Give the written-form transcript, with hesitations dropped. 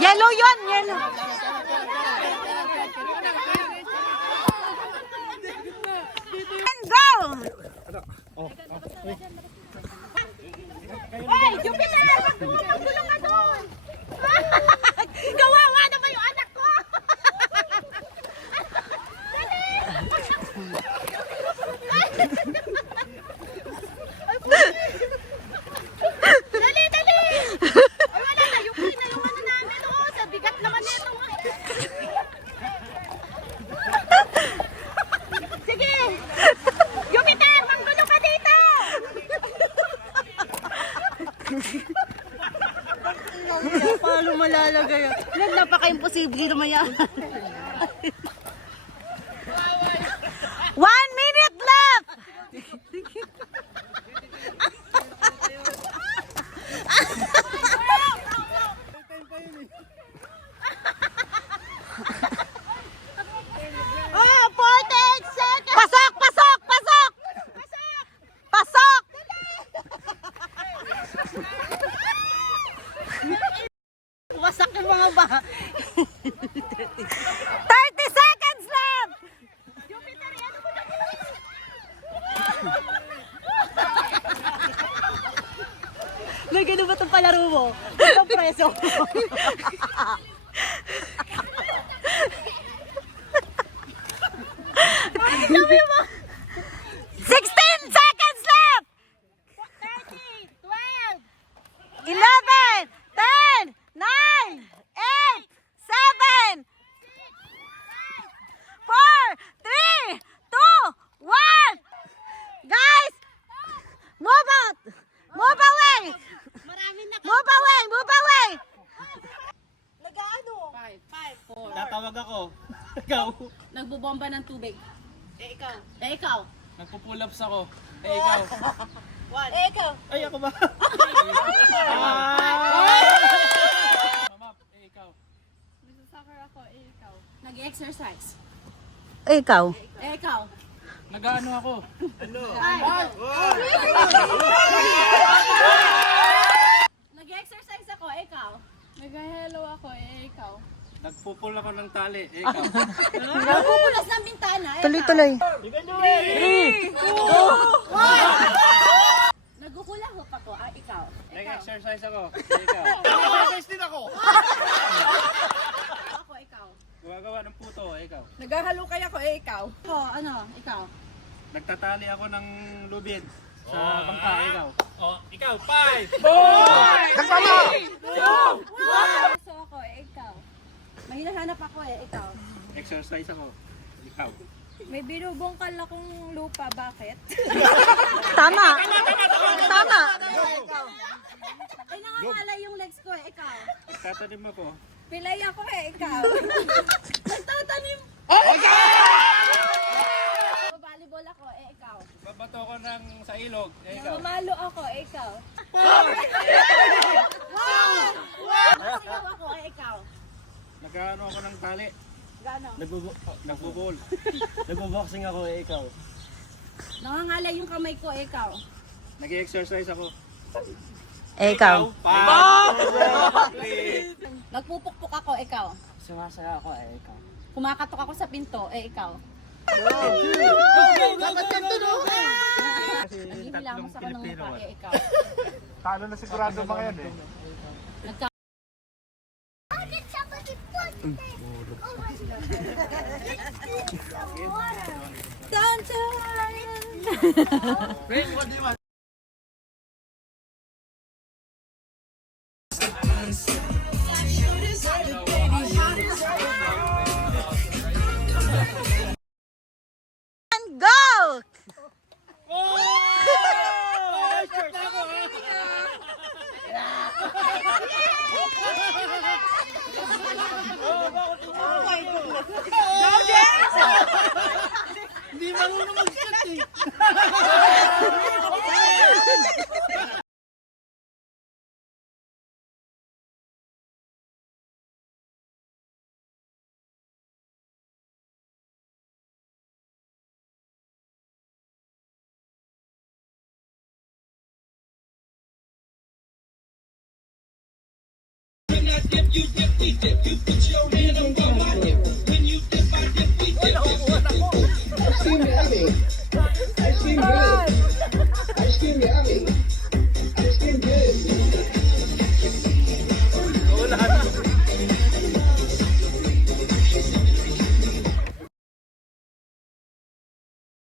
Yellow yun, yellow. And go! Hey, Jupiter! Magulong ka doon! Kawawa naman yung anak ko! Dali, dali! Ay, wala na. Yung na yung ano namin. Oh, sa bigat naman nito. Sige! Jupiter, manggulo ka dito! Paano malalagay yan? Napaka-imposible naman yan. 1 minute left! Oh, 48 seconds! Pasok! Pasok! Pasok! Pasok! Wasak yung mga ba? 30 seconds left! Jupiter, yan mo na po! May gano'n ba itong palaro mo? Itong preso. Sabi mo! 16 seconds left! 30, 12, 11, 10, 9, 8, 7, 4, 3, 2, 1! Guys! Move out! Move away! Move away! Move away! Nag-ano? 5, 4. Tatawag ako. Ikaw. Nagbobomba ng tubig. Ikaw. Ikaw. Nagpo-pull-ups ako. Ikaw. 1. Ikaw. Ay, ako ba? Mama, ikaw. Nagsasoccer ako. Ikaw. Nag-exercise. Ikaw. Ikaw. Nag-ano ako? Nag-exercise ako. Ikaw. Nag-hello ako. Ikaw. Nagpo-pull ako ng tali. Ikaw. Nagpupulas ng bintana. Tuloy-tuloy. 3, 2, Nagkuhula hop ako. Ikaw. Nag-exercise ako. Ikaw. Nag-exercise din ako. Ako. Ikaw. Gumagawa ng puto. Ikaw. Naghahalo kaya ko ikaw. Ako. Ano? Ikaw. Nagtatali ako ng lubid sa bangka. Ikaw. Oh, ikaw, 5! So ako. Ikaw. Mahinahanap ako. Ikaw. Exercise ako. Ikaw. May binubungkal akong lupa, bakit? Tama. Tama. Ay, nangangalay yung legs ko. Ikaw. Nagtatanim ako. Pilay ako ikaw. Nagtatanim. Volleyball ako. Ikaw. Babato ko ng sa ilog. Ikaw. Mamalo ako, ikaw. Sigaw ako. Ikaw. Nag-ano ako ng tali. Gano? Nagbubol. Nagbo-boxing ako. Ikaw. Nangangalay yung kamay ko. Ikaw. Nag-exercise ako. Ikaw. 5, 4, 3. Nagpupukpuk ako. Ikaw. Sumasaya ako. Ikaw. Kumakatok ako sa pinto. Ikaw. Naghihilamos ako ng mukha. Ikaw. Talo na sigurado mga yan eh. And go! Hindi marunong mag-shot eh. Ice cream yummy. Ice cream good. Ice cream yummy.